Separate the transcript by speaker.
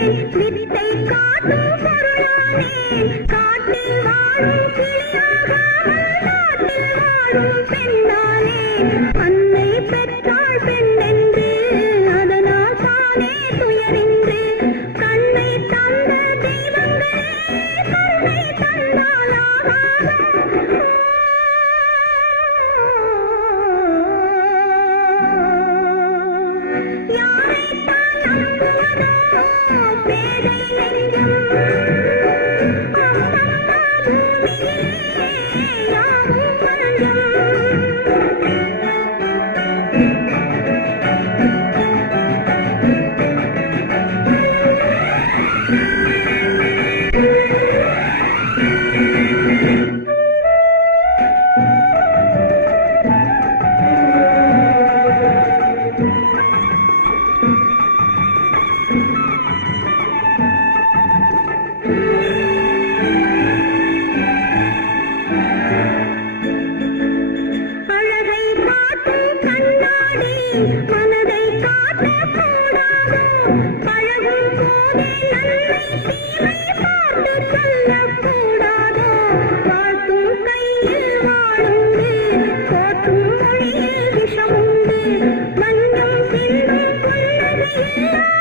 Speaker 1: வித்தை காட்டும் பொருளானே காட்டில் வாழும் கிளியாகாமல் நாட்டில் வாழும் பெண்ணானே அன்னை பெற்றாள் பெண்ணென்று அதனால் தானே துயரின்று கண்ணை தந்த தெய்வங்களே கருணை தந்தாலாகாதோ யாரைத்தான் நம்புவதோ Thank you.